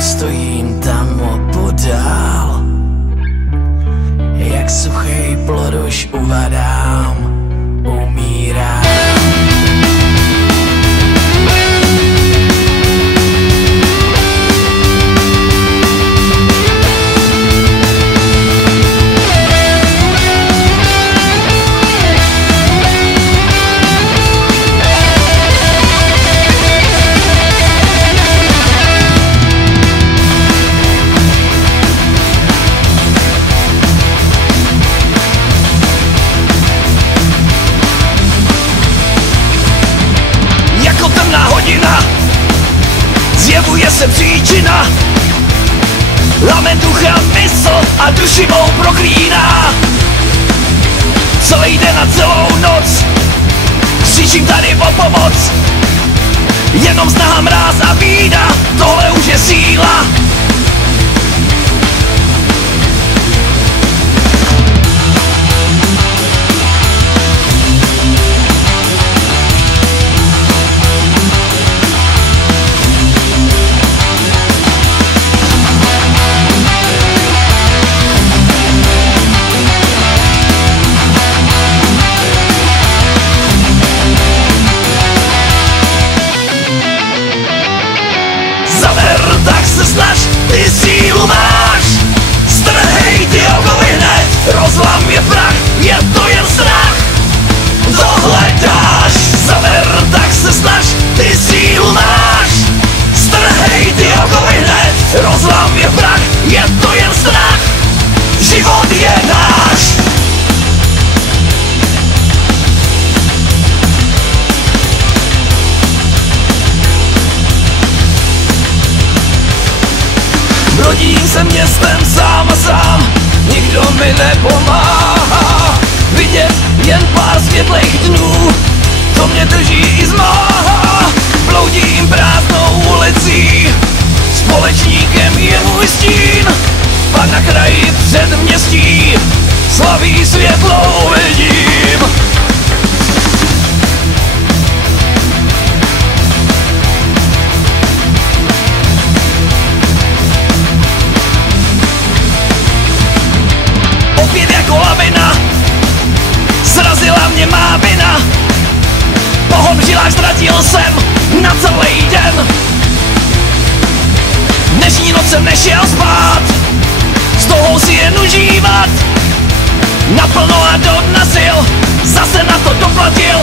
stojím tam opodál, jak suchej plod už uvadám, umírám. Zjevuje se příčina, lamentucha mysl a duši mou proklíná. Celý den a celou noc křičím tady o pomoc, jenom znám mráz a bída, tohle už je síla. Tak se snaž, ty sílu máš. Strhej ty okovy hned, rozlam je prach, je to jen strach. Dohledáš, zaver, tak se snaž, ty sílu máš. Strhej ty okovy hned, rozlam je prach, je to jen strach. Život je náš. Brodím se městem sám a sám, nikdo mi nepomáhá. Vidět jen pár světlých dnů, to mě drží i zmáhá. Bloudím prázdnou ulicí, společníkem je můj stín. Pak na kraji předměstí slaví světlo vidím. Opět jako lavina srazila mě má vina. Pohon v žilách ztratil jsem na celý den. Dnešní noc jsem nešel spát, s touhou si jen užívat. Naplno a do dna sil, zase na to doplatil.